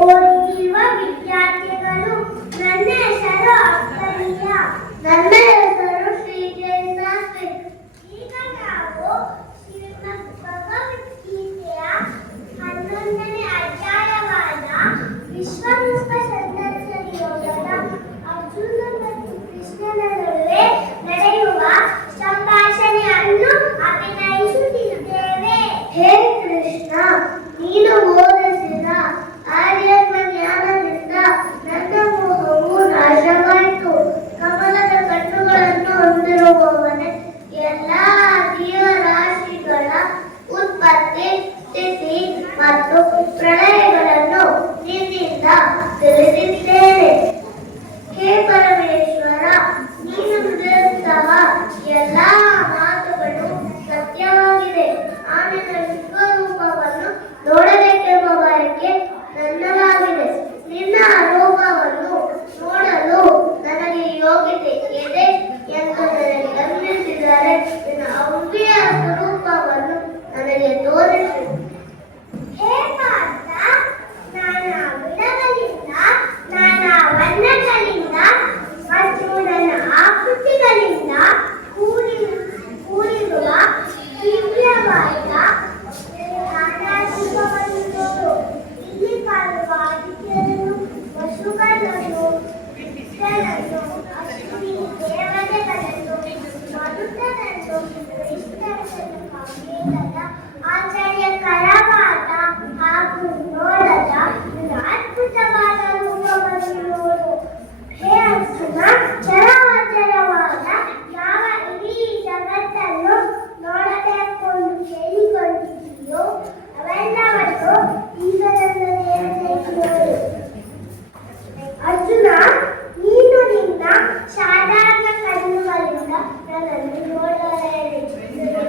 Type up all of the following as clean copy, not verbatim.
ಓದುತ್ತಿರುವ ವಿದ್ಯಾರ್ಥಿಗಳು, ನನ್ನ ಹೆಸರು ಅಕ್ಕಯ್ಯ. ನನ್ನ ಹೆಸರು ಶ್ರೀಜಯ ಶಾಸ್ತ್ರಿ. ಈಗ ನಾವು ಶ್ರೀಮದ್ ಭಗವದ್ಗೀತೆಯ 11ನೇ ಅಧ್ಯಾಯವಾದ ವಿಶ್ವರೂಪ ಸಂದರ್ಶನ ಯೋಗದ ಅರ್ಜುನ ಮತ್ತು ಕೃಷ್ಣನ ನಡುವೆ ನಡೆಯುವ ಸಂಭಾಷಣೆಯನ್ನು ಅಭಿನಯಿಸುತ್ತಿದ್ದೇವೆ. ಹೇ ಕೃಷ್ಣ, ನೀನು ಬೋಧಿಸಿದ ಆರ್ಯನ ಜ್ಞಾನದಿಂದ ನನ್ನ ಮೋಹವು ನಾಶವಾಯಿತು. ಕಮಲದ ಕಣ್ಣುಗಳನ್ನು ಹೊಂದಿರುವವನೇ, ಎಲ್ಲ ಜೀವರಾಶಿಗಳ ಉತ್ಪತ್ತಿ, ಸ್ಥಿತಿ ಮತ್ತು ಪ್ರಳಯಗಳನ್ನು ನಿನ್ನಿಂದ ತಿಳಿದಿದ್ದೇನೆ. ಹೇ ಪರಮೇಶ್ವರ, ನೀನು ನುಡಿದಂತಹ ಎಲ್ಲ ಮಾತುಗಳು ಸತ್ಯವಾಗಿದೆ. ಆನೆಯ ವಿಶ್ವರೂಪವನ್ನು ನೋಡಬೇಕೆಂಬ ಬಯಕೆ ನನ್ನದಾಗಿದೆ. ನಿನ್ನ ರೂಪವನ್ನು ನೋಡಲು ನನಗೆ ಯೋಗ್ಯತೆ ಇದೆ ಎಂದು ನನಗೆ ಅನ್ನಿಸಿದರೆ ನಿನ್ನ ಅವ್ಯ ಸ್ವರೂಪವನ್ನು ನನಗೆ ತೋರಿಸು. ಹೇ ಪಾರ್ಥ, ನಾನಾ ವಿಧಗಳಿಂದ, ನಾನಾ ವರ್ಣಗಳಿಂದ ಮತ್ತು ನನ್ನ ಆಕೃತಿಗಳಿಂದ ಕೂಡಿರುವ ದಿವ್ಯವಾದ ನಾನಾರೂಪವನ್ನು ನೋಡು. ಇಲ್ಲಿ ಕಾಣುವ ಆದಿತ್ಯರನ್ನು, ವಸುಗಳನ್ನು, ವಿಷ್ಣುವನ್ನು, ಅಶ್ವಿನಿ ದೇವತೆಗಳನ್ನು, ಮರುತನನ್ನು, ವಿಷ್ಣುವನ್ನು ಕಾಣುವುದಲ್ಲ. ಆಶ್ಚರ್ಯಕರವಾದ ಹಾಗೂ ನೋಡದ ಅದ್ಭುತವಾದ ರೂಪವನ್ನು ನೋಡು. ಹೇ ಅರ್ಜುನ, ಚರಾಚರವಾದ ಯಾವ ಇಡೀ ಜಗತ್ತನ್ನು ನೋಡಬೇಕೆಂದು ಕೇಳಿಕೊಂಡಿದ್ದೀಯೋ ಅವೆಲ್ಲವನ್ನು ಈಗ ನನ್ನ ನೇರಕ್ಕೆ ನೋಡು. ಅರ್ಜುನ, ನೀನು ನಿನ್ನ ಸಾಧಾರಣ ಕಣ್ಣುಗಳಿಂದ ನನ್ನನ್ನು ನೋಡಲೇರಿ.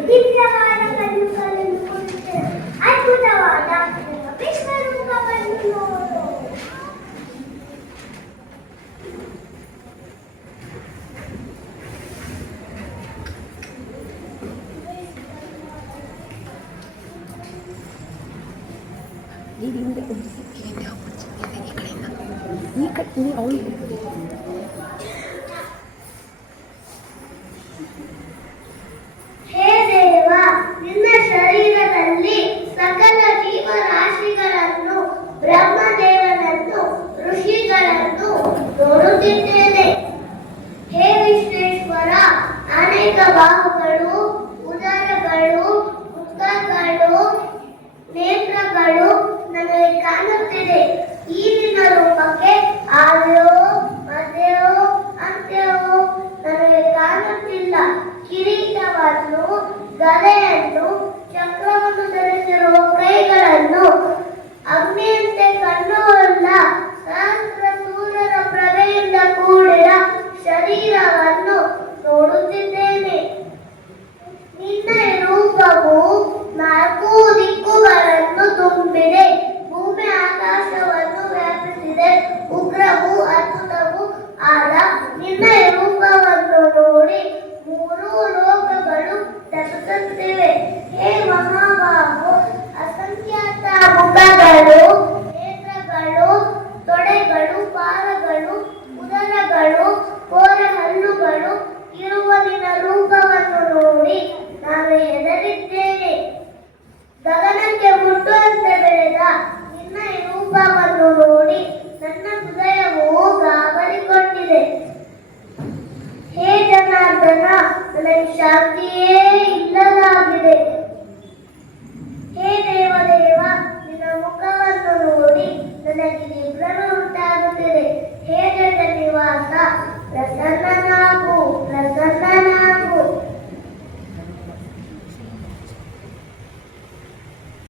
ದಿವ್ಯವಾದ ಕಣ್ಣುಗಳನ್ನು ಕೊಡುತ್ತೇನೆ. ಅದ್ಭುತವಾದ ವಿಶ್ವರೂಪವನ್ನು ನೋಡು. ಹೇ ದೇವ, ನಿನ್ನ ಶರೀರದಲ್ಲಿ ಸಕಲ ಜೀವರಾಶಿಗಳನ್ನು, ಬ್ರಹ್ಮದೇವನನ್ನು, ಋಷಿಗಳನ್ನು ನೋಡುತ್ತಿದ್ದೇನೆ. ಹೇ ವಿಶ್ವೇಶ್ವರ, ಅನೇಕ ಬಾಹುಗಳು, ಉದರಗಳು, ಮುಖಗಳು, ನೇತ್ರಗಳು ನನಗೆ ಕಾಣುತ್ತಿದೆ. ಈ ನಿನ್ನ ರೂಪಕ್ಕೆ ಆದಿಯೋ ಮಧ್ಯವೋ ಅಂತ್ಯವೋ ನನಗೆ ಕಾಣುತ್ತಿಲ್ಲ. ಕಿರೀಟವನ್ನು, ಗದೆಯನ್ನು, ಚಕ್ರವನ್ನು ಧರಿಸಿರುವ ಕೈಗಳನ್ನು, ಅಗ್ನಿಯಂತೆ ಕಣ್ಣುವುಳ್ಳ ಸಹಸ್ರ ಸೂರ್ಯರ ಪ್ರಭೆಯಿಂದ ಕೂಡಿದ ಶರೀರವನ್ನು ನೋಡುತ್ತಿದ್ದೇನೆ. ನಿನ್ನ ರೂಪವು 4 ದಿಕ್ಕುಗಳನ್ನು ತುಂಬಿದೆ. ಭೂಮಿ ಆಕಾಶವನ್ನು ವ್ಯಾಪಿಸಿದೆ. ಉಗ್ರವೂ ಅದ್ಭುತವೂ ಆದ ನಿನ್ನ ರೂಪವನ್ನು ನೋಡಿ 3 ಲೋಕಗಳು ತಟುಕುತ್ತಿವೆ. ಹೇ ಮಹಾಬಾಹು, ಅಸಂಖ್ಯಾತ ಮುಖಗಳು, ನೇತ್ರಗಳು, ತೊಡೆಗಳು, ಪಾದಗಳು, ಉದರಗಳು, ಕೋರ ಹಲ್ಲುಗಳು ಇರುವ ನಿನ್ನ ರೂಪವನ್ನು ನೋಡಿ ನಾನು ಹೆದರಿದ್ದೇನೆ. ಗಗನಕ್ಕೆ ಮುಟ್ಟುವಂತೆ ಬೆಳೆದ ನಿನ್ನ ರೂಪವನ್ನು ನೋಡಿ ನನ್ನ ಹೃದಯವು ಗಾಬರಿಗೊಂಡಿದೆ. ಹೇ ಜನಾರ್ದನ, ನನಗೆ ಶಾಂತಿಯೇ ಇಲ್ಲದಾಗಿದೆ. ಹೇ ದೇವದೇವ, ನಿನ್ನ ಮುಖವನ್ನು ನೋಡಿ ನನಗೆ ವಿಭ್ರಮೆ ಉಂಟಾಗುತ್ತಿದೆ. ಹೇ ಜಗ ನಿವಾಸ, ಪ್ರಸನ್ನ